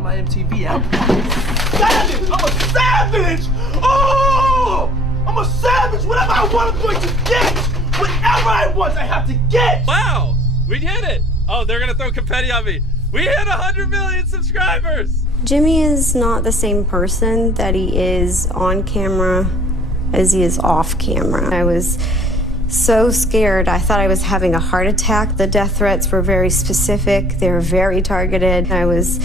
got my MTV out. Savage! I'm a savage! Oh! I'm a savage! Whatever I want, I'm going to get! Whatever I want, I have to get! Wow! We did it! Oh, they're gonna throw confetti on me. We hit 100 million subscribers! Jimmy is not the same person that he is on camera as he is off camera. I was so scared. I thought I was having a heart attack. The death threats were very specific. They were very targeted. I was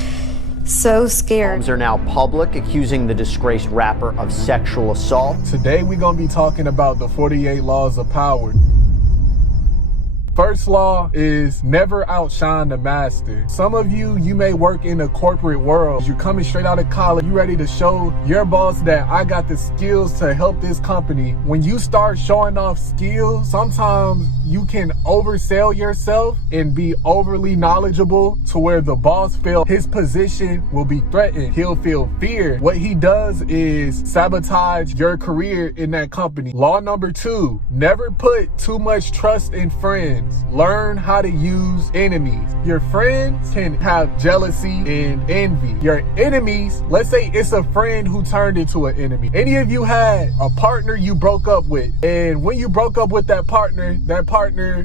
so scared. Are now public, accusing the disgraced rapper of sexual assault. Today we're gonna be talking about the 48 laws of power. First law is never outshine the master. Some of you may work in the corporate world. You're coming straight out of college. You ready to show your boss that I got the skills to help this company. When you start showing off skills, sometimes you can oversell yourself and be overly knowledgeable to where the boss feels his position will be threatened. He'll feel fear. What he does is sabotage your career in that company. Law number 2, never put too much trust in friends. Learn how to use enemies. Your friends can have jealousy and envy. Your enemies, let's say it's a friend who turned into an enemy. Any of you had a partner you broke up with, and when you broke up with that partner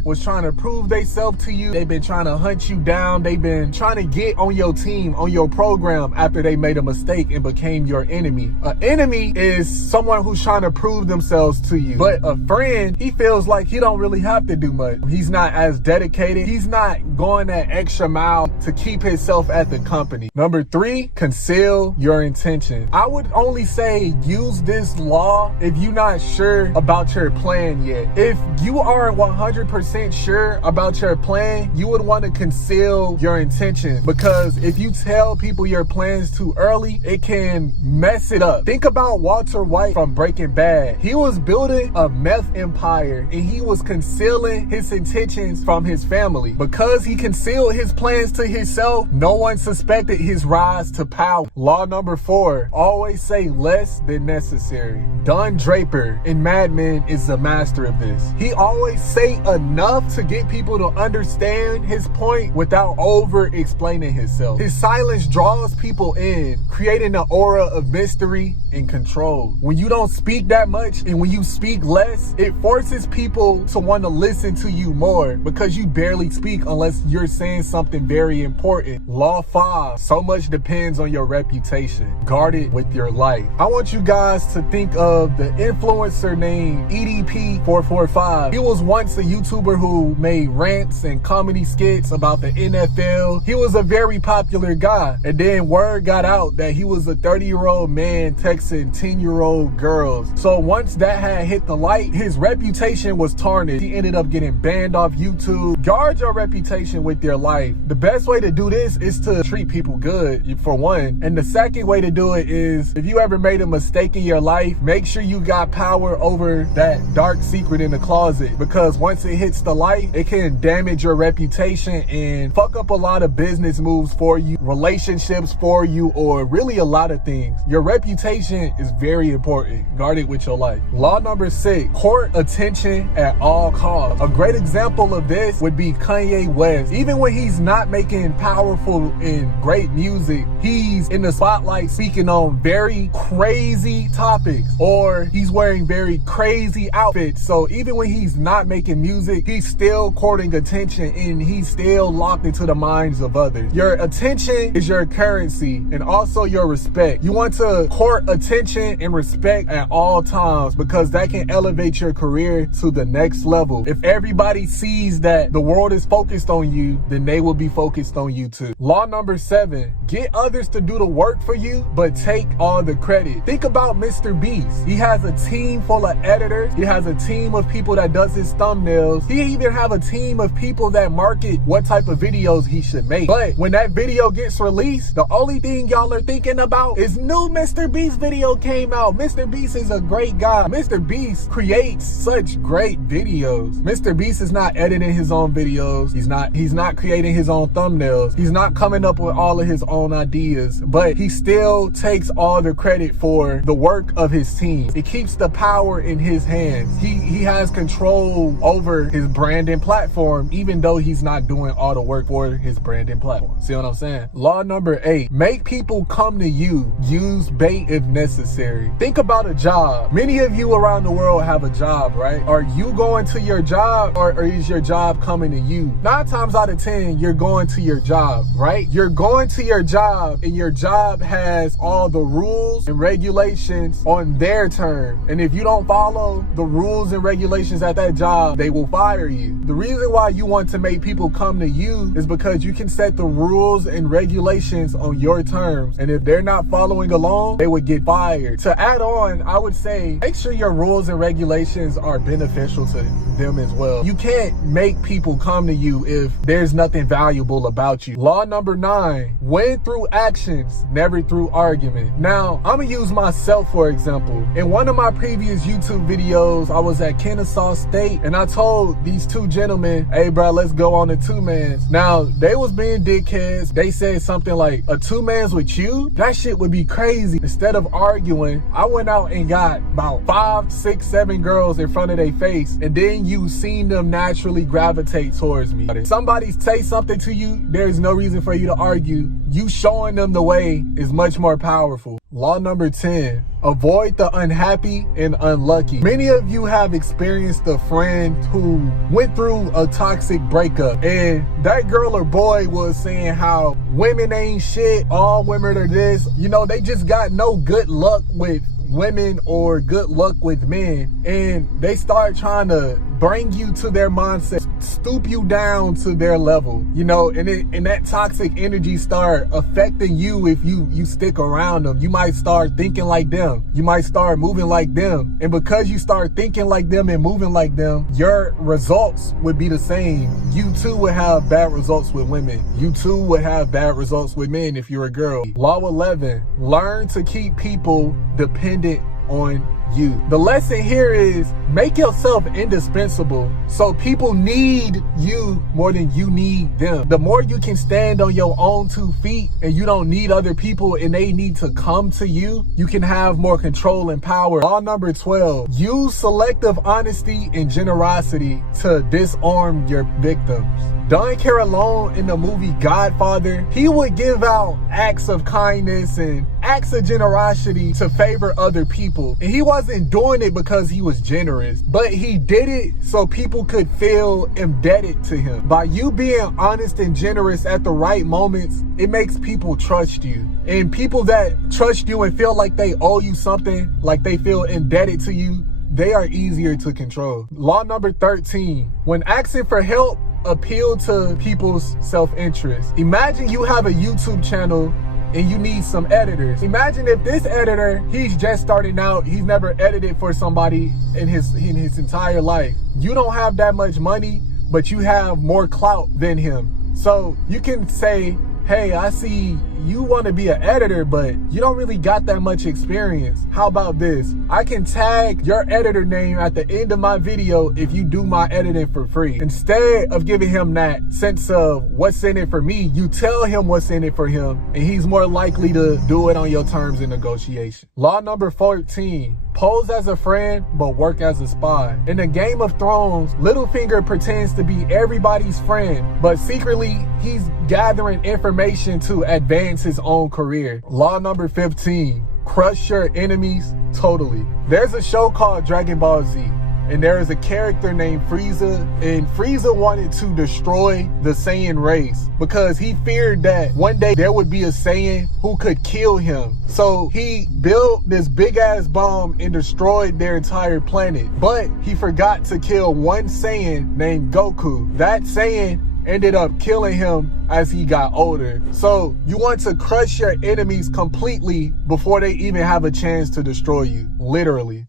was trying to prove themselves to you. They've been trying to hunt you down. They've been trying to get on your team, on your program after they made a mistake and became your enemy. An enemy is someone who's trying to prove themselves to you. But a friend, he feels like he don't really have to do much. He's not as dedicated. He's not going that extra mile to keep himself at the company. Number 3, conceal your intention. I would only say use this law if you're not sure about your plan yet. If you are 100% sure about your plan, you would want to conceal your intention, because if you tell people your plans too early, it can mess it up. Think about Walter White from Breaking Bad. He was building a meth empire and he was concealing his intentions from his family. Because he concealed his plans to himself, no one suspected his rise to power. Law number 4, always say less than necessary. Don Draper in Mad Men is a master of this. He always say enough to get people to understand his point without over explaining himself. His silence draws people in, creating an aura of mystery and control. When you don't speak that much and when you speak less, it forces people to want to listen to you more, because you barely speak unless you're saying something very important. Law 5, so much depends on your reputation. Guard it with your life. I want you guys to think of the influencer named EDP445. He was once a YouTuber who made rants and comedy skits about the NFL. He was a very popular guy, and then word got out that he was a 30-year-old man texting 10-year-old girls. So once that had hit the light, his reputation was tarnished. He ended up getting banned off YouTube. Guard your reputation with your life. The best way to do this is to treat people good, for one. And the second way to do it is, if you ever made a mistake in your life, make sure you got power over that dark secret in the closet, because once it hits the light, it can damage your reputation and fuck up a lot of business moves for you, relationships for you, or really a lot of things. Your reputation is very important. Guard it with your life. Law number 6, court attention at all costs. A great example of this would be Kanye West. Even when he's not making powerful and great music, he's in the spotlight speaking on very crazy topics, or he's wearing very crazy outfits. So even when he's not making music, he's still courting attention and he's still locked into the minds of others. Your attention is your currency and also your respect. You want to court attention and respect at all times, because that can elevate your career to the next level. If everybody sees that the world is focused on you, then they will be focused on you too. Law number 7, get others to do the work for you, but take all the credit. Think about Mr. Beast. He has a team full of editors. He has a team of people that does his thumbnails. He even have a team of people that market what type of videos he should make. But when that video gets released, the only thing y'all are thinking about is new Mr. Beast video came out. Mr. Beast is a great guy. Mr. Beast creates such great videos. Mr. Beast is not not editing his own videos. He's not creating his own thumbnails. He's not coming up with all of his own ideas, but he still takes all the credit for the work of his team. It keeps the power in his hands. He has control over his branding platform, even though he's not doing all the work for his branding platform. See what I'm saying? Law number 8, make people come to you. Use bait if necessary. Think about a job. Many of you around the world have a job, right? Are you going to your job, or is your job coming to you? 9 times out of 10, you're going to your job, right? You're going to your job, and your job has all the rules and regulations on their term. And if you don't follow the rules and regulations at that job, they will fire you. The reason why you want to make people come to you is because you can set the rules and regulations on your terms. And if they're not following along, they would get fired. To add on, I would say, make sure your rules and regulations are beneficial to them as well. You can't make people come to you if there's nothing valuable about you. Law number 9, win through actions, never through argument. Now, I'm gonna use myself for example. In one of my previous YouTube videos, I was at Kennesaw State, and I told these 2 gentlemen, hey bro, let's go on a 2-mans. Now, they was being dickheads. They said something like, a 2-mans with you? That shit would be crazy. Instead of arguing, I went out and got about 5, 6, 7 girls in front of their face, and then you seen them naturally gravitate towards me. If somebody say something to you, there's no reason for you to argue. You showing them the way is much more powerful. Law number 10, avoid the unhappy and unlucky. Many of you have experienced a friend who went through a toxic breakup, and that girl or boy was saying how women ain't shit, all women are this. You know, they just got no good luck with women or good luck with men, and they start trying to bring you to their mindset, stoop you down to their level, you know, and that toxic energy start affecting you. If you stick around them, you might start thinking like them, you might start moving like them, and because you start thinking like them and moving like them, your results would be the same. You too would have bad results with women. You too would have bad results with men if you're a girl. Law 11, learn to keep people dependent on you. The lesson here is make yourself indispensable so people need you more than you need them. The more you can stand on your own 2 feet and you don't need other people and they need to come to you, you can have more control and power. Law number 12, use selective honesty and generosity to disarm your victims. Don Corleone in the movie Godfather, he would give out acts of kindness and acts of generosity to favor other people. And he wasn't doing it because he was generous, but he did it so people could feel indebted to him. By you being honest and generous at the right moments, it makes people trust you. And people that trust you and feel like they owe you something, like they feel indebted to you, they are easier to control. Law number 13, when asking for help, appeal to people's self-interest. Imagine you have a YouTube channel and you need some editors. Imagine if this editor, he's just starting out, he's never edited for somebody in his entire life. You don't have that much money, but you have more clout than him. So you can say, hey, I see you want to be an editor, but you don't really got that much experience. How about this? I can tag your editor name at the end of my video if you do my editing for free. Instead of giving him that sense of what's in it for me, you tell him what's in it for him, and he's more likely to do it on your terms and negotiation. Law number 14, pose as a friend, but work as a spy. In the Game of Thrones, Littlefinger pretends to be everybody's friend, but secretly he's gathering information to advance his own career. Law number 15, crush your enemies totally. There's a show called Dragon Ball Z, and there is a character named Frieza, and Frieza wanted to destroy the Saiyan race because he feared that one day there would be a Saiyan who could kill him. So he built this big ass bomb and destroyed their entire planet, but he forgot to kill one Saiyan named Goku. That Saiyan ended up killing him as he got older. So you want to crush your enemies completely before they even have a chance to destroy you, literally.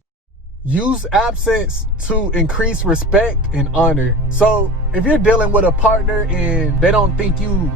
Use absence to increase respect and honor. So if you're dealing with a partner and they don't think you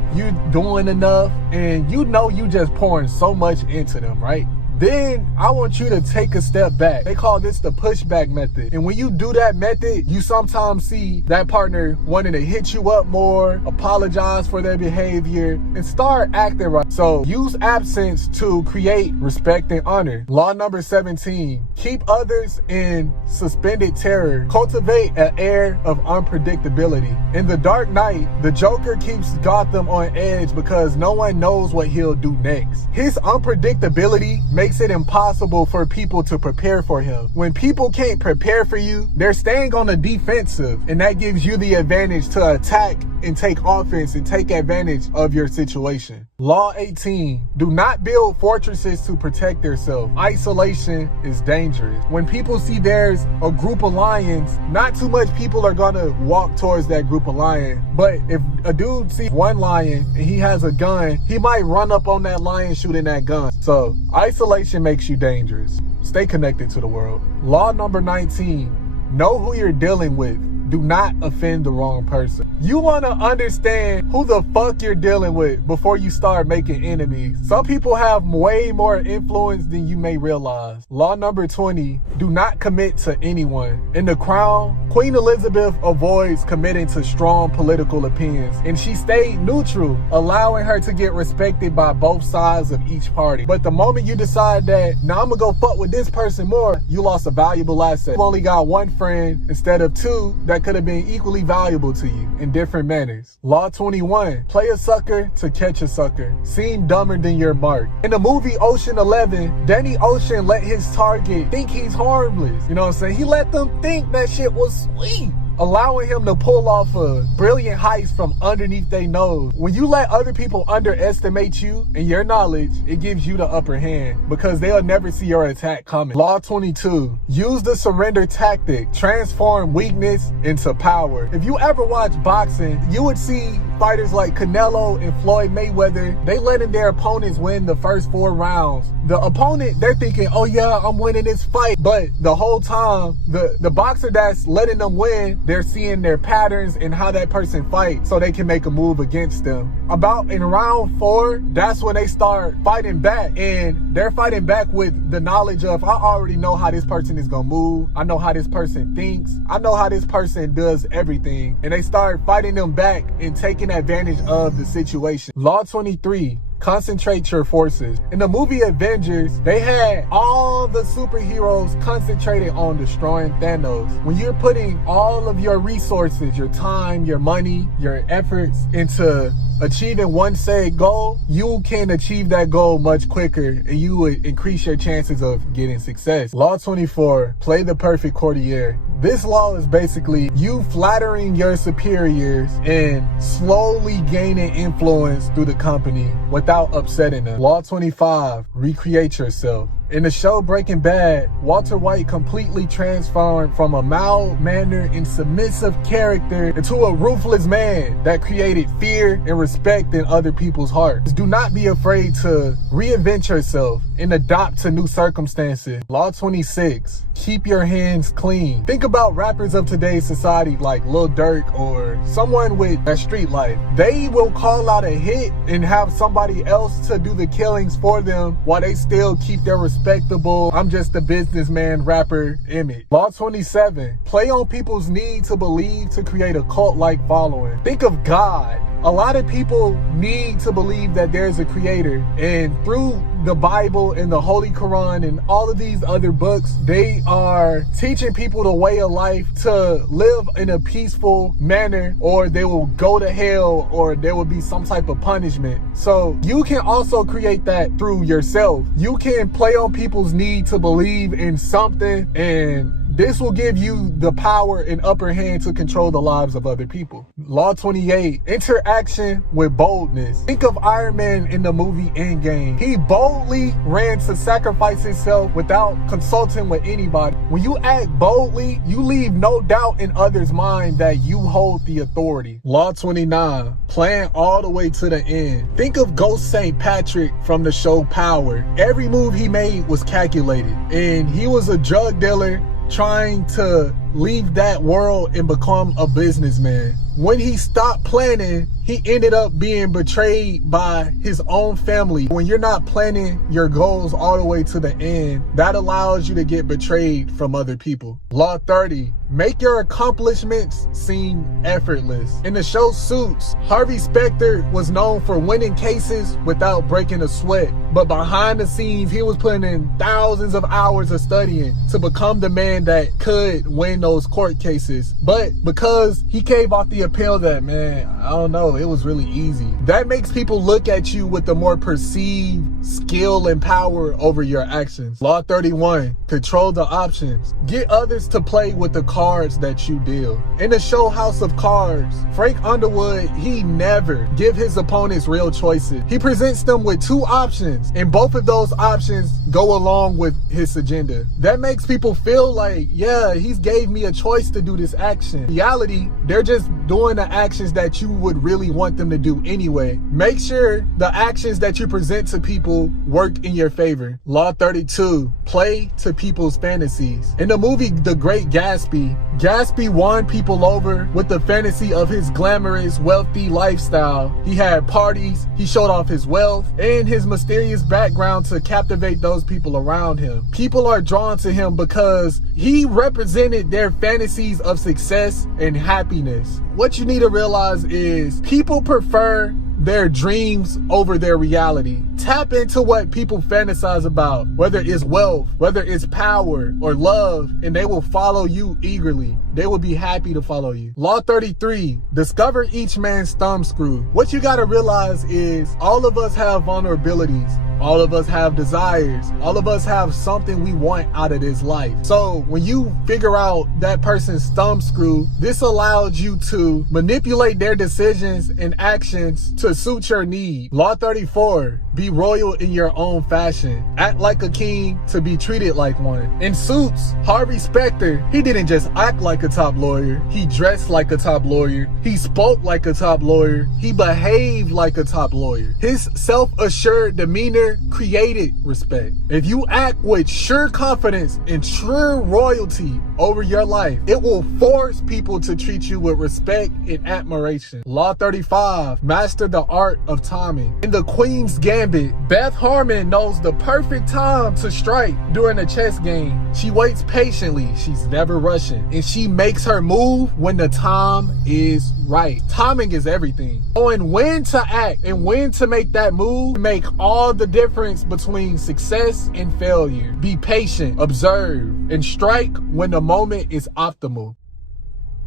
doing enough, and you know you just pouring so much into them, right? Then I want you to take a step back. They call this the pushback method. And when you do that method, you sometimes see that partner wanting to hit you up more, apologize for their behavior, and start acting right. So use absence to create respect and honor. Law number 17, keep others in suspended terror. Cultivate an air of unpredictability. In The Dark Knight, the Joker keeps Gotham on edge because no one knows what he'll do next. His unpredictability makes it impossible for people to prepare for him. When people can't prepare for you, they're staying on the defensive, and that gives you the advantage to attack and take offense and take advantage of your situation. Law 18, do not build fortresses to protect yourself. Isolation is dangerous. When people see there's a group of lions, not too much people are gonna walk towards that group of lions. But if a dude sees one lion and he has a gun, he might run up on that lion shooting that gun. So isolation makes you dangerous. Stay connected to the world. Law number 19, know who you're dealing with. Do not offend the wrong person. You want to understand who the fuck you're dealing with before you start making enemies. Some people have way more influence than you may realize. Law number 20, do not commit to anyone. In The Crown, Queen Elizabeth avoids committing to strong political opinions, and she stayed neutral, allowing her to get respected by both sides of each party. But the moment you decide that, now I'm gonna go fuck with this person more, you lost a valuable asset. You only got one friend instead of two that could have been equally valuable to you in different manners. Law 21, play a sucker to catch a sucker. Seem dumber than your mark. In the movie Ocean 11, Danny Ocean let his target think he's harmless. You know what I'm saying? He let them think that shit was sweet, allowing him to pull off a brilliant heist from underneath their nose. When you let other people underestimate you and your knowledge, it gives you the upper hand because they'll never see your attack coming. Law 22, use the surrender tactic. Transform weakness into power. If you ever watch boxing, you would see fighters like Canelo and Floyd Mayweather, they letting their opponents win the first 4 rounds. The opponent, they're thinking, oh yeah, I'm winning this fight. But the whole time, the boxer that's letting them win, they're seeing their patterns and how that person fights so they can make a move against them. About in round 4, that's when they start fighting back, and they're fighting back with the knowledge of, I already know how this person is gonna move. I know how this person thinks. I know how this person does everything. And they start fighting them back and taking advantage of the situation. Law 23, concentrate your forces. In the movie Avengers, they had all the superheroes concentrated on destroying Thanos. When you're putting all of your resources, your time, your money, your efforts into achieving one said goal, you can achieve that goal much quicker and you would increase your chances of getting success. Law 24, play the perfect courtier. This law is basically you flattering your superiors and slowly gaining influence through the company without upsetting them. Law 25, recreate yourself. In the show Breaking Bad, Walter White completely transformed from a mild-mannered and submissive character into a ruthless man that created fear and respect in other people's hearts. Do not be afraid to reinvent yourself and adapt to new circumstances. Law 26, keep your hands clean. Think about rappers of today's society like Lil Durk or someone with a street life. They will call out a hit and have somebody else to do the killings for them while they still keep their respectable, I'm just a businessman rapper image. Law 27, play on people's need to believe to create a cult-like following. Think of God. A lot of people need to believe that there's a creator, and through the Bible and the Holy Quran and all of these other books, they are teaching people the way of life to live in a peaceful manner, or they will go to hell, or there will be some type of punishment. So you can also create that through yourself. You can play on people's need to believe in something, and this will give you the power and upper hand to control the lives of other people. Law 28, interaction with boldness. Think of Iron Man in the movie Endgame. He boldly ran to sacrifice himself without consulting with anybody. When you act boldly, you leave no doubt in others' mind that you hold the authority. Law 29, plan all the way to the end. Think of Ghost St. Patrick from the show Power. Every move he made was calculated, and he was a drug dealer trying to leave that world and become a businessman. when he stopped planning, he ended up being betrayed by his own family. When you're not planning your goals all the way to the end, that allows you to get betrayed from other people. Law 30, make your accomplishments seem effortless. In the show Suits, Harvey Specter was known for winning cases without breaking a sweat. But behind the scenes, he was putting in thousands of hours of studying to become the man that could win those court cases. But because he caved off the appeal that, man, I don't know, it was really easy. That makes people look at you with the more perceived skill and power over your actions. Law 31, control the options. Get others to play with the cards that you deal. In the show House of Cards, Frank Underwood, he never give his opponents real choices. He presents them with two options, and both of those options go along with his agenda. That makes people feel like, yeah, he's gave me a choice to do this action. In reality, they're just doing the actions that you would really want them to do anyway. Make sure the actions that you present to people work in your favor. Law 32, play to people's fantasies. In the movie The Great Gatsby, Gatsby won people over with the fantasy of his glamorous, wealthy lifestyle. He had parties, he showed off his wealth, and his mysterious background to captivate those people around him. People are drawn to him because he represented their fantasies of success and happiness. What you need to realize is people prefer their dreams over their reality. Tap into what people fantasize about, whether it's wealth, whether it's power or love, and they will follow you eagerly. They will be happy to follow you. Law 33, discover each man's thumb screw. What you gotta realize is all of us have vulnerabilities. All of us have desires. All of us have something we want out of this life. So when you figure out that person's thumb screw, this allows you to manipulate their decisions and actions to suit your need. Law 34, be royal in your own fashion. Act like a king to be treated like one. In Suits, Harvey Specter, he didn't just act like a top lawyer. He dressed like a top lawyer. He spoke like a top lawyer. He behaved like a top lawyer. His self-assured demeanor created respect. If you act with sure confidence and sure royalty over your life, it will force people to treat you with respect and admiration. Law 35, master the art of timing. In The Queen's Gambit, Beth Harmon knows the perfect time to strike during a chess game. She waits patiently, she's never rushing, and she makes her move when the time is right. Timing is everything. Knowing when to act and when to make that move make all the difference between success and failure. Be patient, observe, and strike when the moment is optimal.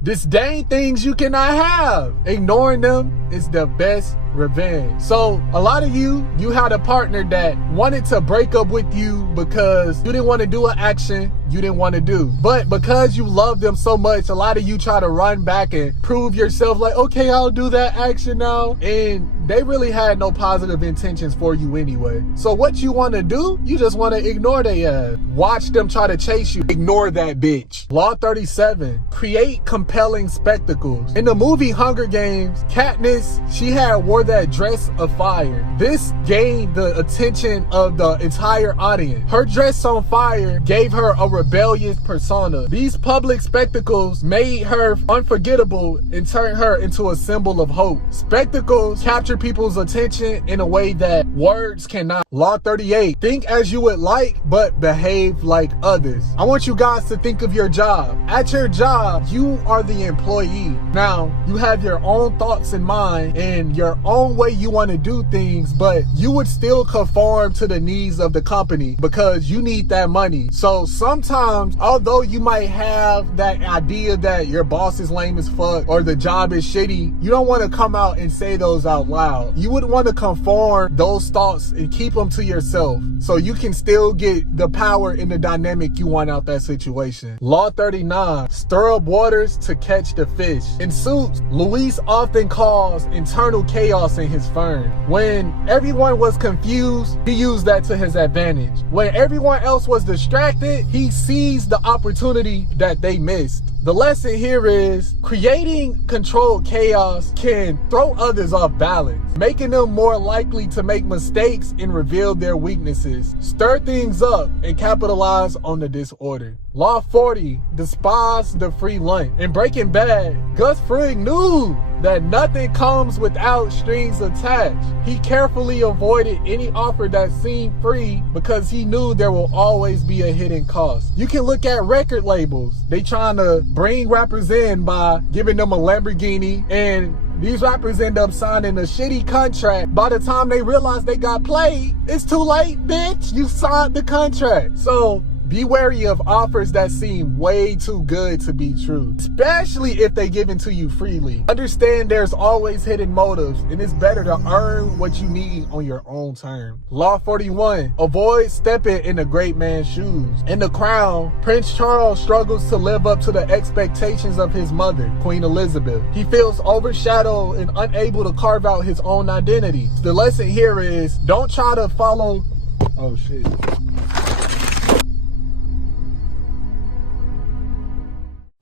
Disdain things you cannot have. Ignoring them is the best revenge. So a lot of you had a partner that wanted to break up with you because you didn't want to do an action you didn't want to do. But because you love them so much, a lot of you try to run back and prove yourself like, okay, I'll do that action now. And they really had no positive intentions for you anyway. So what you want to do, you just want to ignore their ass. Watch them try to chase you. Ignore that bitch. Law 37, create compelling spectacles. In the movie Hunger Games, Katniss, she had wore that dress of fire. This gained the attention of the entire audience. Her dress on fire gave her a rebellious persona. These public spectacles made her unforgettable and turned her into a symbol of hope. Spectacles capture people's attention in a way that words cannot. Law 38, think as you would like, but behave like others. I want you guys to think of your job. At your job, you are the employee. Now, you have your own thoughts in mind and your own way you want to do things, but you would still conform to the needs of the company because you need that money. So sometimes, although you might have that idea that your boss is lame as fuck or the job is shitty, you don't want to come out and say those out loud. You would want to conform those thoughts and keep them to yourself so you can still get the power and the dynamic you want out that situation. Law 39, stir up waters to catch the fish. In Suits, Luis often caused internal chaos in his firm. When everyone was confused, he used that to his advantage. When everyone else was distracted, he seized the opportunity that they missed. The lesson here is creating controlled chaos can throw others off balance, making them more likely to make mistakes and reveal their weaknesses. Stir things up and capitalize on the disorder. Law 40, despise the free lunch. In Breaking Bad, Gus Fring knew that nothing comes without strings attached. He carefully avoided any offer that seemed free because he knew there will always be a hidden cost. You can look at record labels. They trying to bring rappers in by giving them a Lamborghini, and these rappers end up signing a shitty contract. By the time they realize they got played, it's too late, bitch. You signed the contract. So be wary of offers that seem way too good to be true, especially if they given to you freely. Understand there's always hidden motives, and it's better to earn what you need on your own terms. Law 41, avoid stepping in a great man's shoes. In The Crown, Prince Charles struggles to live up to the expectations of his mother, Queen Elizabeth. He feels overshadowed and unable to carve out his own identity. The lesson here is, don't try to follow... Oh shit.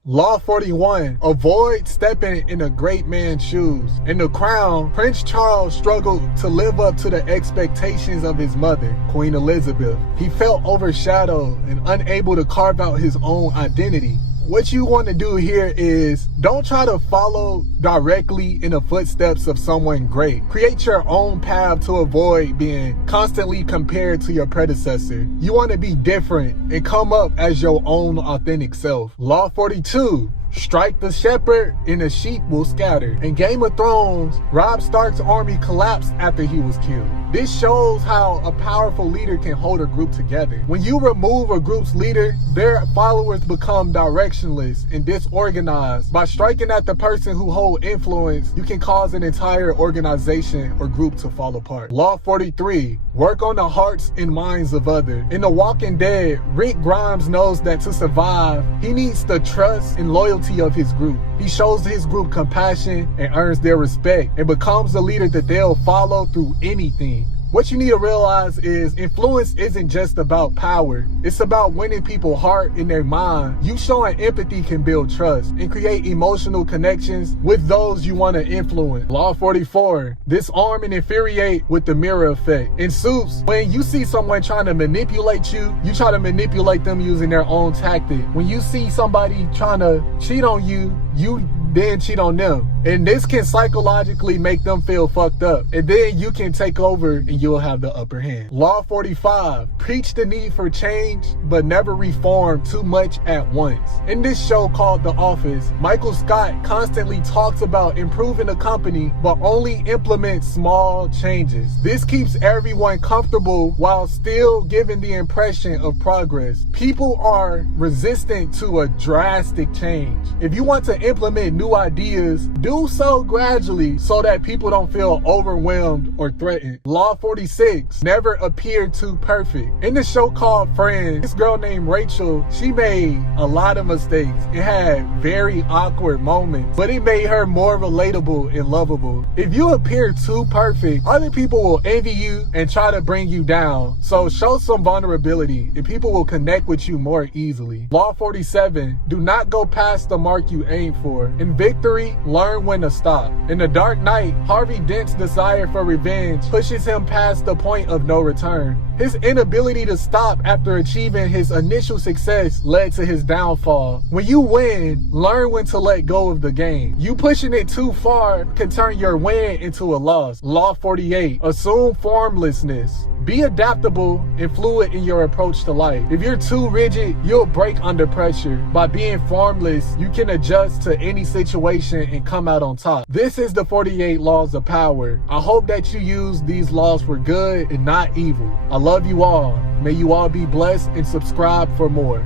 Law 41, avoid stepping in a great man's shoes. In The Crown, Prince Charles struggled to live up to the expectations of his mother, Queen Elizabeth. He felt overshadowed and unable to carve out his own identity. What you want to do here is, don't try to follow directly in the footsteps of someone great. Create your own path to avoid being constantly compared to your predecessor. You want to be different and come up as your own authentic self. Law 42, strike the shepherd and the sheep will scatter. In Game of Thrones, Robb Stark's army collapsed after he was killed. This shows how a powerful leader can hold a group together. When you remove a group's leader, their followers become directionless and disorganized. By striking at the person who holds influence, you can cause an entire organization or group to fall apart. Law 43, work on the hearts and minds of others. In The Walking Dead, Rick Grimes knows that to survive, he needs the trust and loyalty of his group. He shows his group compassion and earns their respect and becomes the leader that they'll follow through anything. What you need to realize is influence isn't just about power. It's about winning people's heart and their mind. You showing empathy can build trust and create emotional connections with those you want to influence. Law 44, disarm and infuriate with the mirror effect. In Suits, when you see someone trying to manipulate you, you try to manipulate them using their own tactic. When you see somebody trying to cheat on you, you then cheat on them. And this can psychologically make them feel fucked up. And then you can take over and you'll have the upper hand. Law 45, preach the need for change, but never reform too much at once. In this show called The Office, Michael Scott constantly talks about improving the company, but only implements small changes. This keeps everyone comfortable while still giving the impression of progress. People are resistant to a drastic change. If you want to implement new ideas, do so gradually so that people don't feel overwhelmed or threatened. Law 46, never appear too perfect. In the show called Friends, this girl named Rachel, she made a lot of mistakes and had very awkward moments, but it made her more relatable and lovable. If you appear too perfect, other people will envy you and try to bring you down. So show some vulnerability and people will connect with you more easily. Law 47, do not go past the mark you aim for. In victory, learn when to stop. In The Dark Knight, Harvey Dent's desire for revenge pushes him past the point of no return. His inability to stop after achieving his initial success led to his downfall. When you win, learn when to let go of the game. You pushing it too far can turn your win into a loss. Law 48, assume formlessness. Be adaptable and fluid in your approach to life. If you're too rigid, you'll break under pressure. By being formless, you can adjust to any situation and come out on top. This is the 48 laws of power. I hope that you use these laws for good and not evil. I love you all. May you all be blessed and subscribe for more.